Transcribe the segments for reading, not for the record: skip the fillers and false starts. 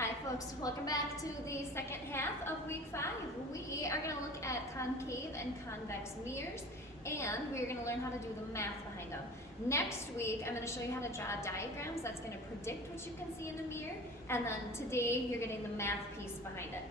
Hi folks, welcome back to the second half of week 5. We are going to look at concave and convex mirrors, and we're going to learn how to do the math behind them. Next week, I'm going to show you how to draw diagrams that's going to predict what you can see in the mirror, and then today you're getting the math piece behind it.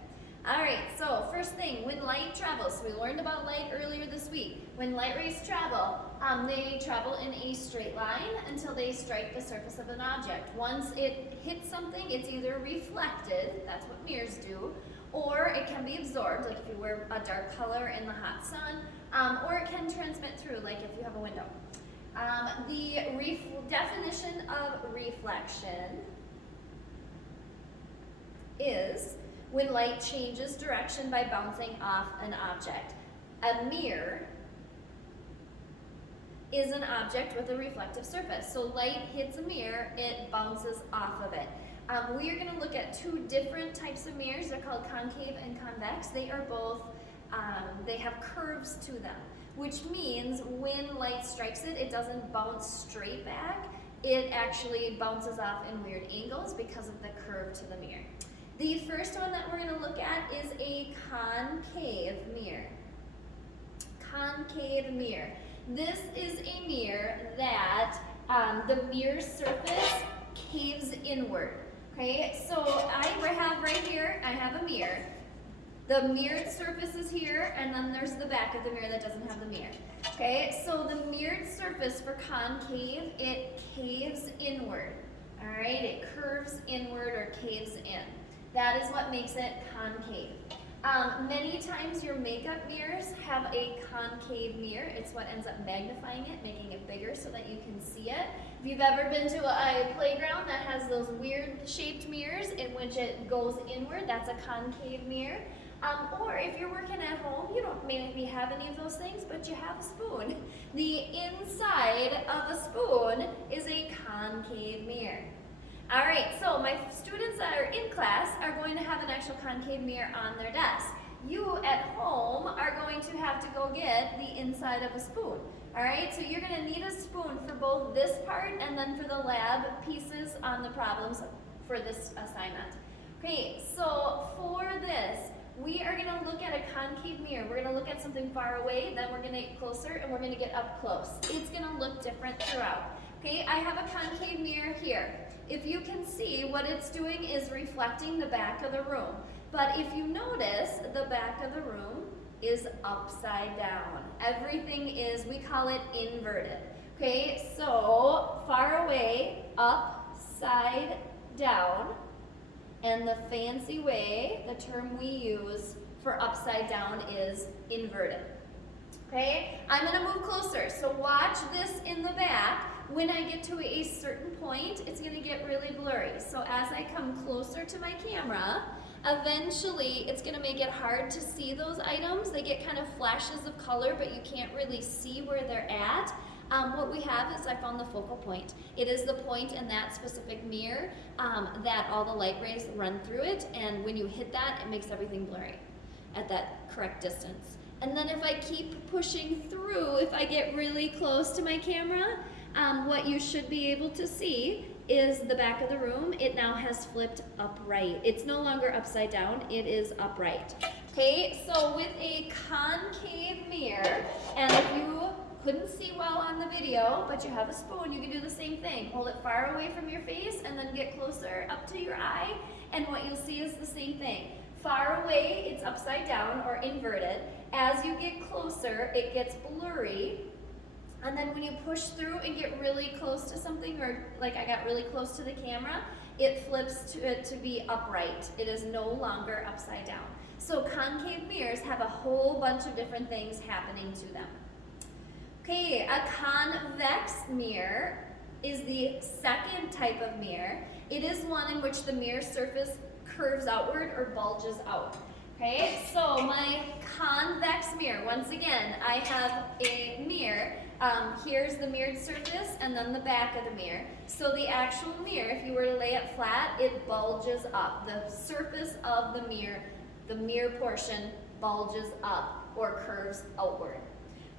Alright, so first thing, when light travels, so we learned about light earlier this week. When light rays travel, they travel in a straight line until they strike the surface of an object. Once it hits something, it's either reflected, that's what mirrors do, or it can be absorbed, like if you wear a dark color in the hot sun, or it can transmit through, like if you have a window. The definition of reflection is when light changes direction by bouncing off an object. A mirror is an object with a reflective surface. So light hits a mirror, it bounces off of it. We are going to look at two different types of mirrors. They're called concave and convex. They are both, they have curves to them, which means when light strikes it, it doesn't bounce straight back. It actually bounces off in weird angles because of the curve to the mirror. The first one that we're going to look at is a concave mirror. Concave mirror. This is a mirror that the mirror surface caves inward. Okay, so I have right here, I have a mirror. The mirrored surface is here, and then there's the back of the mirror that doesn't have the mirror. Okay, so the mirrored surface for concave, it caves inward. All right, it curves inward or caves in. That is what makes it concave. Many times your makeup mirrors have a concave mirror. It's what ends up magnifying it, making it bigger so that you can see it. If you've ever been to a playground that has those weird shaped mirrors in which it goes inward, that's a concave mirror. Or if you're working at home, you don't maybe have any of those things, but you have a spoon. The inside of a spoon is a concave mirror. All right, so my students that are in class are going to have an actual concave mirror on their desk. You at home are going to have to go get the inside of a spoon. All right, so you're going to need a spoon for both this part and then for the lab pieces on the problems for this assignment. Okay, so for this, we are going to look at a concave mirror. We're going to look at something far away, then we're going to get closer, and we're going to get up close. It's going to look different throughout. Okay, I have a concave mirror here. If you can see, what it's doing is reflecting the back of the room. But if you notice, the back of the room is upside down. Everything is, we call it inverted. Okay, so far away, upside down. And the fancy way, the term we use for upside down is inverted. Okay, I'm going to move closer. So watch this in the back. When I get to a certain point, it's going to get really blurry. So as I come closer to my camera, eventually it's going to make it hard to see those items. They get kind of flashes of color, but you can't really see where they're at. What we have is I found the focal point. It is the point in that specific mirror that all the light rays run through it, and when you hit that, it makes everything blurry at that correct distance. And then if I keep pushing through, if I get really close to my camera, what you should be able to see is the back of the room. It now has flipped upright. It's no longer upside down, it is upright. Okay, so with a concave mirror, and if you couldn't see well on the video, but you have a spoon, you can do the same thing. Hold it far away from your face and then get closer up to your eye, and what you'll see is the same thing. Far away, it's upside down or inverted. As you get closer, it gets blurry. And then when you push through and get really close to something, or like I got really close to the camera, it flips to be upright. It is no longer upside down. So concave mirrors have a whole bunch of different things happening to them. Okay, a convex mirror is the second type of mirror. It is one in which the mirror surface curves outward or bulges out. Okay, so my convex mirror, once again, I have a mirror. Here's the mirrored surface and then the back of the mirror. So the actual mirror, if you were to lay it flat, it bulges up. The surface of the mirror portion bulges up or curves outward.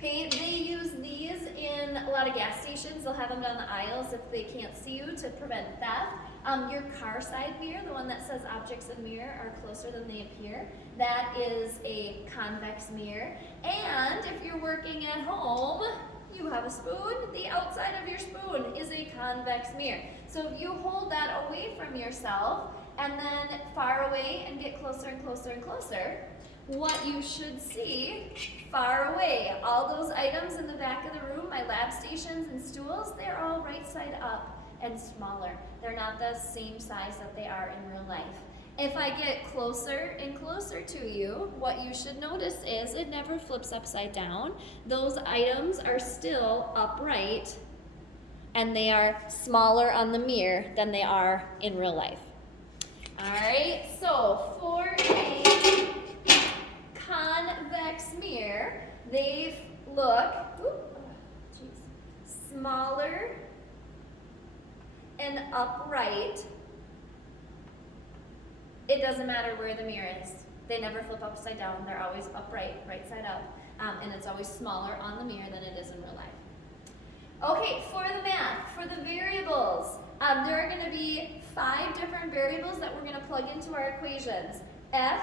Okay, they use these in a lot of gas stations. They'll have them down the aisles if they can't see you to prevent theft. Your car side mirror, the one that says objects in mirror are closer than they appear, that is a convex mirror. And if you're working at home, you have a spoon, the outside of your spoon is a convex mirror. So if you hold that away from yourself and then far away and get closer and closer and closer, what you should see far away, all those items in the back of the room, my lab stations and stools, they're all right side up and smaller. They're not the same size that they are in real life. If I get closer and closer to you, what you should notice is it never flips upside down. Those items are still upright and they are smaller on the mirror than they are in real life. All right, so for a convex mirror, they look smaller and upright. It doesn't matter where the mirror is. They never flip upside down. They're always upright, right side up. And it's always smaller on the mirror than it is in real life. Okay, for the math, for the variables, there are going to be 5 different variables that we're going to plug into our equations. F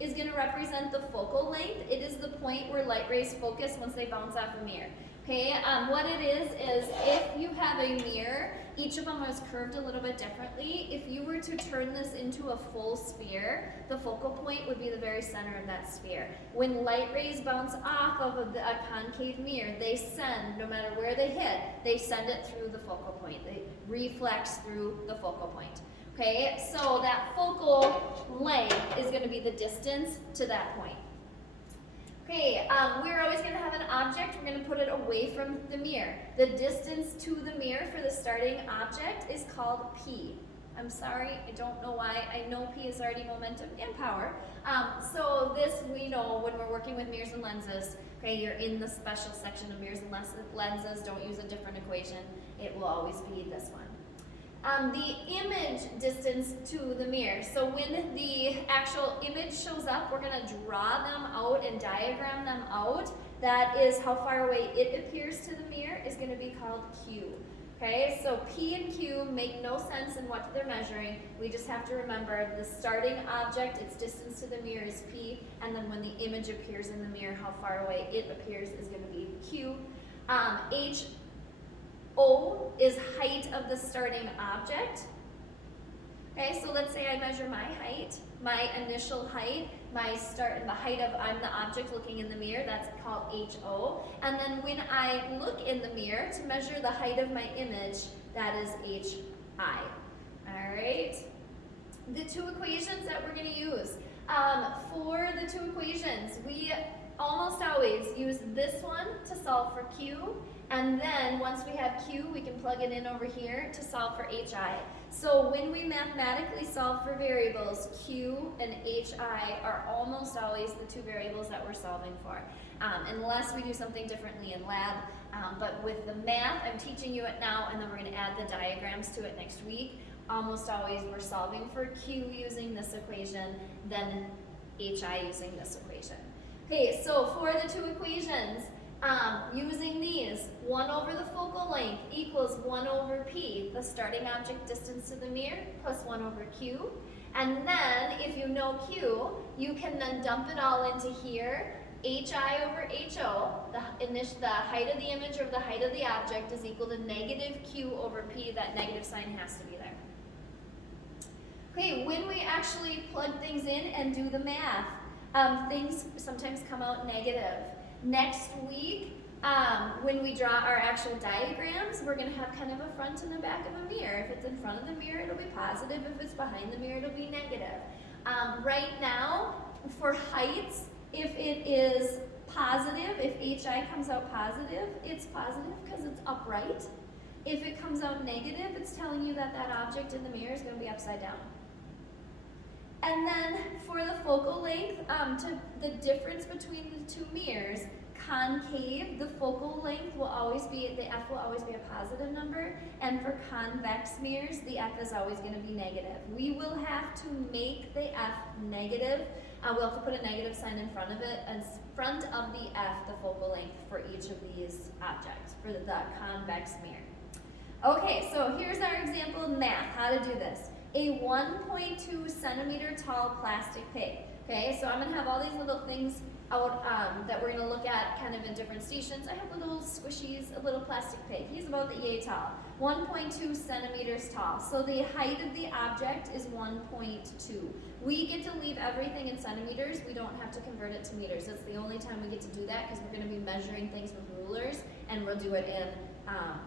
is going to represent the focal length. It is the point where light rays focus once they bounce off a mirror. Okay, what it is if you have a mirror, each of them is curved a little bit differently. If you were to turn this into a full sphere, the focal point would be the very center of that sphere. When light rays bounce off of a concave mirror, they send, no matter where they hit, they send it through the focal point. They reflex through the focal point. Okay, so that focal length is going to be the distance to that point. Okay, we're always going to have an object. We're going to put it away from the mirror. The distance to the mirror for the starting object is called P. I'm sorry, I don't know why. I know P is already momentum and power. So this we know when we're working with mirrors and lenses. Okay, you're in the special section of mirrors and lenses. Don't use a different equation. It will always be this one. The image distance to the mirror. So when the actual image shows up, we're going to draw them out and diagram them out. That is how far away it appears to the mirror is going to be called Q. Okay, so P and Q make no sense in what they're measuring. We just have to remember the starting object, its distance to the mirror is P, and then when the image appears in the mirror, how far away it appears is going to be Q. O is height of the starting object. Okay, so let's say I measure my height, my initial height, the height of I'm the object looking in the mirror, that's called HO. And then when I look in the mirror to measure the height of my image, that is HI. All right. The 2 equations that we're going to use. For the 2 equations, we almost always use this one to solve for Q. And then once we have Q, we can plug it in over here to solve for HI. So when we mathematically solve for variables, Q and HI are almost always the 2 variables that we're solving for, unless we do something differently in lab. But with the math, I'm teaching you it now, and then we're going to add the diagrams to it next week. Almost always we're solving for Q using this equation, then HI using this equation. Okay, so for the 2 equations, using these, 1 over the focal length equals 1 over P, the starting object distance to the mirror, plus 1 over Q. And then, if you know Q, you can then dump it all into here. HI over HO, the height of the image or the height of the object is equal to negative Q over P. That negative sign has to be there. Okay, when we actually plug things in and do the math, things sometimes come out negative. Next week, when we draw our actual diagrams, we're going to have kind of a front and a back of a mirror. If it's in front of the mirror, it'll be positive. If it's behind the mirror, it'll be negative. Right now, for heights, if it is positive, if HI comes out positive, it's positive because it's upright. If it comes out negative, it's telling you that that object in the mirror is going to be upside down. And then for the focal length, the difference between the 2 mirrors concave, the focal length will always be, the f will always be a positive number, and for convex mirrors, the f is always going to be negative. We will have to make the f negative. We'll have to put a negative sign in front of it, in front of the f, the focal length for each of these objects, for the convex mirror. Okay, so here's our example of math, how to do this. A 1.2 centimeter tall plastic pig. Okay, so I'm going to have all these little things out that we're going to look at kind of in different stations. I have little squishies, a little plastic pig. He's about the yay tall, 1.2 centimeters tall. So the height of the object is 1.2. We get to leave everything in centimeters. We don't have to convert it to meters. That's the only time we get to do that because we're going to be measuring things with rulers, and we'll do it in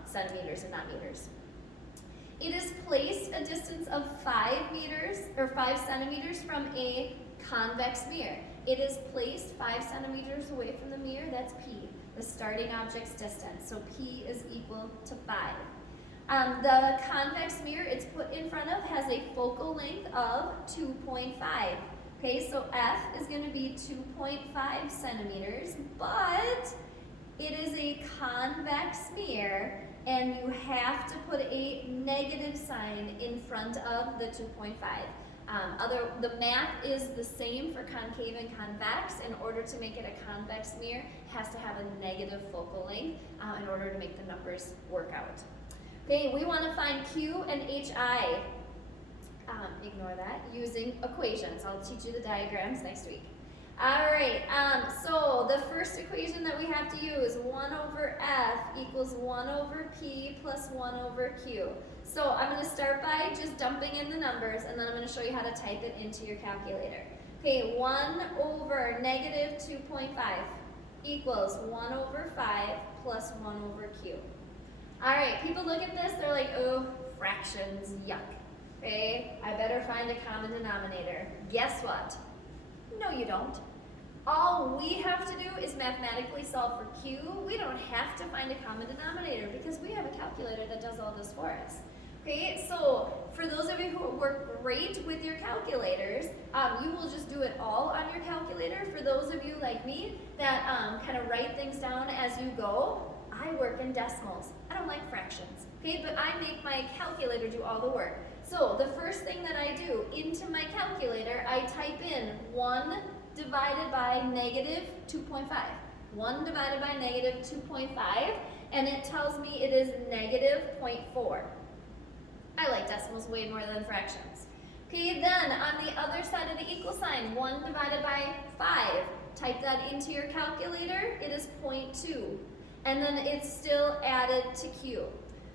centimeters and not meters. It is placed a distance of 5 meters or 5 centimeters from a convex mirror. It is placed 5 centimeters away from the mirror. That's P, the starting object's distance. So P is equal to 5. The convex mirror it's put in front of has a focal length of 2.5. Okay, so F is going to be 2.5 centimeters, but it is a convex mirror, and you have to put a negative sign in front of the 2.5. The math is the same for concave and convex. In order to make it a convex mirror, it has to have a negative focal length in order to make the numbers work out. Okay, we want to find Q and HI. Ignore that, using equations. I'll teach you the diagrams next week. All right, so the first equation that we have to use, 1 over F equals 1 over P plus 1 over Q. So I'm going to start by just dumping in the numbers, and then I'm going to show you how to type it into your calculator. Okay, 1 over negative 2.5 equals 1 over 5 plus 1 over Q. All right, people look at this, they're like, oh, fractions, yuck. Okay, I better find a common denominator. Guess what? No, you don't. All we have to do is mathematically solve for Q. We don't have to find a common denominator because we have a calculator that does all this for us. Okay, so for those of you who work great with your calculators, you will just do it all on your calculator. For those of you like me that kind of write things down as you go, I work in decimals. I don't like fractions, okay, but I make my calculator do all the work. So the first thing that I do into my calculator, I type in 1 divided by negative 2.5. 1 divided by negative 2.5, and it tells me it is negative 0.4. I like decimals way more than fractions. Okay, then on the other side of the equal sign, 1 divided by 5. Type that into your calculator, it is 0.2. And then it's still added to Q.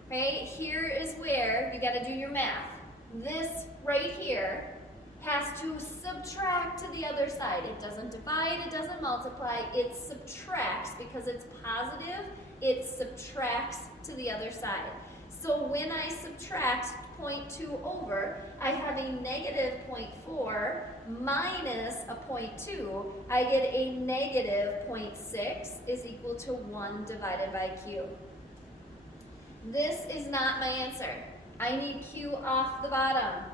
Okay, here is where you got to do your math. This right here has to subtract to the other side. It doesn't divide, it doesn't multiply, it subtracts because it's positive, it subtracts to the other side. So when I subtract 0.2 over, I have a negative 0.4 minus a 0.2, I get a negative 0.6 is equal to 1 divided by Q. This is not my answer. I need Q off the bottom.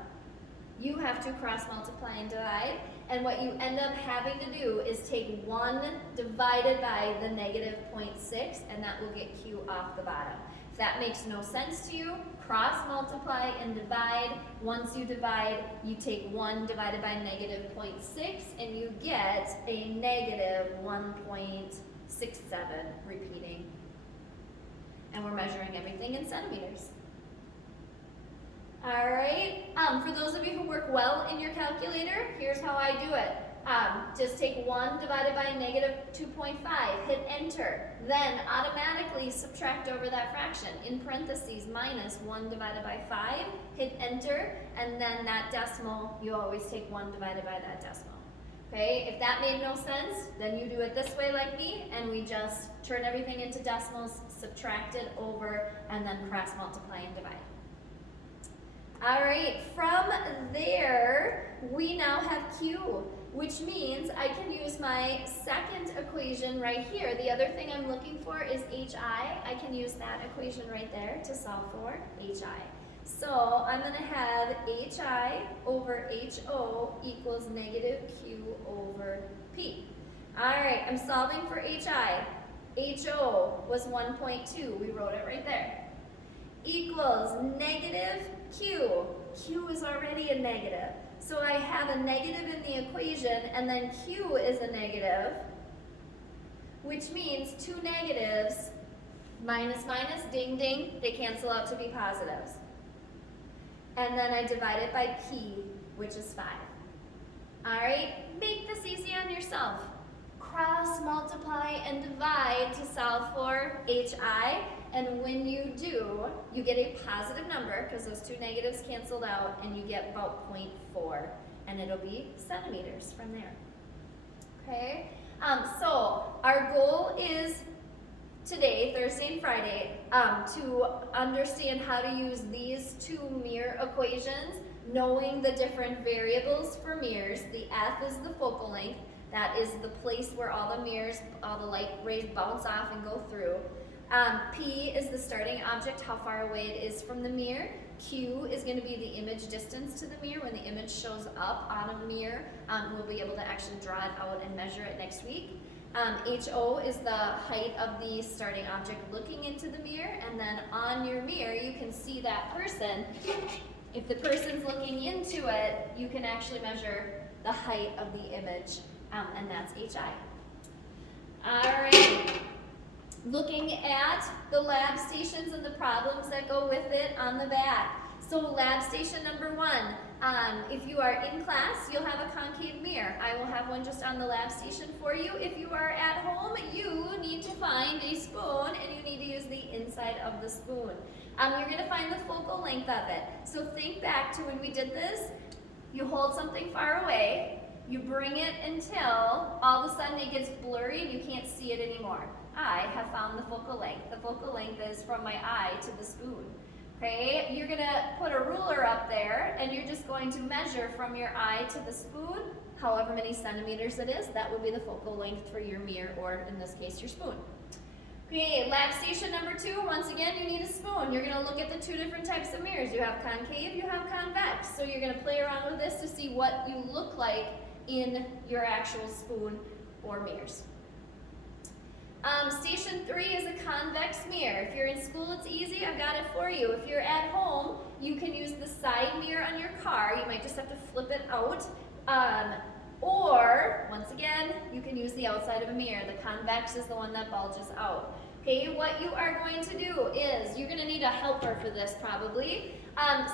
You have to cross multiply and divide, and what you end up having to do is take 1 divided by the negative 0.6, and that will get Q off the bottom. If that makes no sense to you, cross multiply and divide. Once you divide, you take 1 divided by negative 0.6, and you get a negative 1.67 repeating. And we're measuring everything in centimeters. All right, for those of you who work well in your calculator, here's how I do it. Just take 1 divided by negative 2.5, hit enter, then automatically subtract over that fraction. In parentheses, minus 1 divided by 5, hit enter, and then that decimal, you always take 1 divided by that decimal. Okay, if that made no sense, then you do it this way like me, and we just turn everything into decimals, subtract it over, and then cross multiply and divide. All right, from there, we now have Q, which means I can use my second equation right here. The other thing I'm looking for is HI. I can use that equation right there to solve for HI. So I'm going to have HI over HO equals negative Q over P. All right, I'm solving for HI. HO was 1.2. We wrote it right there. Equals negative Q. Q is already a negative. So I have a negative in the equation, and then Q is a negative, which means two negatives, minus minus, ding ding, they cancel out to be positives. And then I divide it by P, which is 5. All right, make this easy on yourself. Cross, multiply, and divide to solve for HI. And when you do, you get a positive number because those two negatives canceled out, and you get about 0.4. And it'll be centimeters from there. Okay? So our goal is today, Thursday and Friday, to understand how to use these two mirror equations, knowing the different variables for mirrors. The F is the focal length. That is the place where all the mirrors, all the light rays bounce off and go through. P is the starting object, how far away it is from the mirror. Q is going to be the image distance to the mirror. When the image shows up on a mirror, we'll be able to actually draw it out and measure it next week. HO is the height of the starting object looking into the mirror, and then on your mirror you can see that person. If the person's looking into it, you can actually measure the height of the image, and that's HI. All right. Looking at the lab stations and the problems that go with it on the back. So lab station number 1, if you are in class, you'll have a concave mirror. I will have one just on the lab station for you. If you are at home, you need to find a spoon, and you need to use the inside of the spoon. You're going to find the focal length of it. So think back to when we did this. You hold something far away, you bring it until all of a sudden it gets blurry and you can't see it anymore. I have found the focal length. The focal length is from my eye to the spoon. Okay, you're gonna put a ruler up there and you're just going to measure from your eye to the spoon, however many centimeters it is. That would be the focal length for your mirror, or in this case, your spoon. Okay, lab station number 2, once again, you need a spoon. You're gonna look at the two different types of mirrors. You have concave, you have convex. So you're gonna play around with this to see what you look like in your actual spoon or mirrors. Station 3 is a convex mirror. If you're in school, it's easy. I've got it for you. If you're at home, you can use the side mirror on your car. You might just have to flip it out. Or, once again, you can use the outside of a mirror. The convex is the one that bulges out. Okay, what you are going to do is, you're going to need a helper for this probably.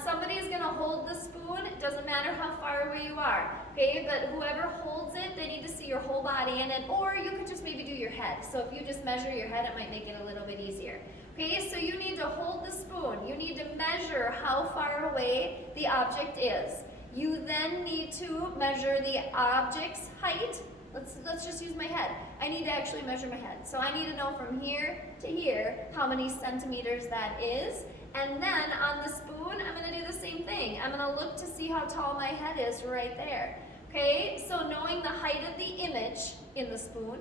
Somebody is going to hold the spoon. It doesn't matter how far away you are. Okay, but whoever holds it, they need to see your whole body in it, or you could just maybe do your head. So if you just measure your head, it might make it a little bit easier. Okay, so you need to hold the spoon. You need to measure how far away the object is. You then need to measure the object's height. Let's just use my head. I need to actually measure my head. So I need to know from here to here how many centimeters that is. And then on the spoon, I'm going to do the same thing. I'm going to look to see how tall my head is right there. Okay, so knowing the height of the image in the spoon,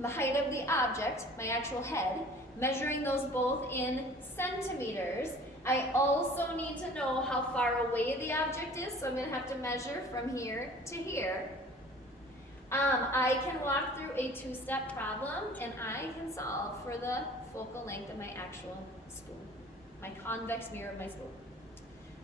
the height of the object, my actual head, measuring those both in centimeters, I also need to know how far away the object is, so I'm going to have to measure from here to here. I can walk through a two-step problem, and I can solve for the focal length of my actual spoon, my convex mirror of my spoon.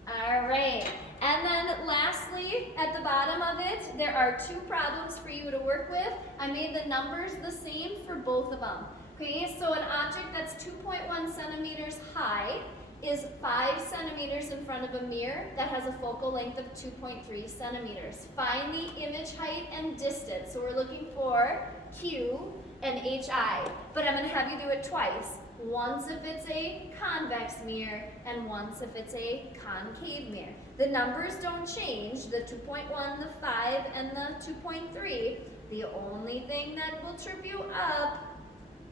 All right, and then lastly, at the bottom of it, there are two problems for you to work with. I made the numbers the same for both of them. Okay, so an object that's 2.1 centimeters high is 5 centimeters in front of a mirror that has a focal length of 2.3 centimeters. Find the image height and distance. So we're looking for Q and HI, but I'm going to have you do it twice. Once if it's a convex mirror, and once if it's a concave mirror. The numbers don't change, the 2.1, the 5, and the 2.3. The only thing that will trip you up,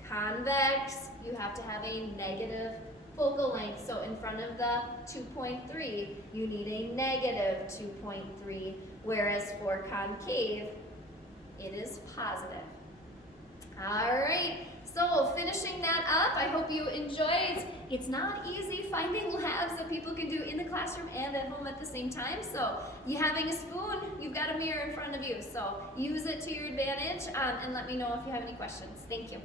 convex, you have to have a negative focal length. So in front of the 2.3, you need a negative 2.3, whereas for concave, it is positive. All right. So finishing that up, I hope you enjoyed it's not easy finding labs that people can do in the classroom and at home at the same time. So you having a spoon, you've got a mirror in front of you. So use it to your advantage, and let me know if you have any questions. Thank you.